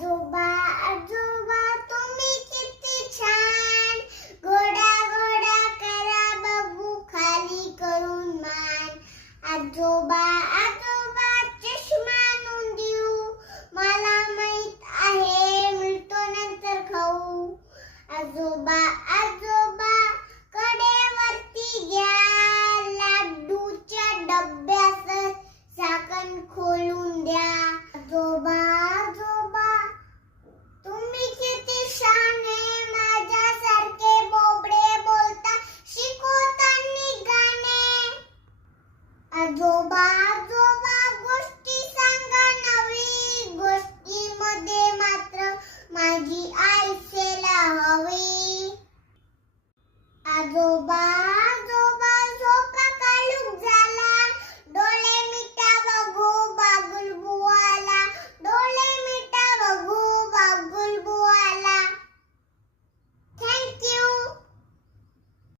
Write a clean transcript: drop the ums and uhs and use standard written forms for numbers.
आजोबा आजोबा तुम्ही किती छान, घोडा घोडा करा बघू खाली करून मान. आजोबा आजोबा चष्मा आणून देऊ, मला माहित आहे मिळतो नंतर खाऊ. आजोबा आजोबा कडेवरती घ्या, लाडूच्या डब्याचं झाकण खोलून द्या. आजोबा आजोबा तुम्ही किती शहाणे, माझ्यासारखे बोबडे बोलता शिकवताना गाणे. आजोबा आजोबा गोष्टी सांगा नवी, गोष्टीमध्ये मात्र माझी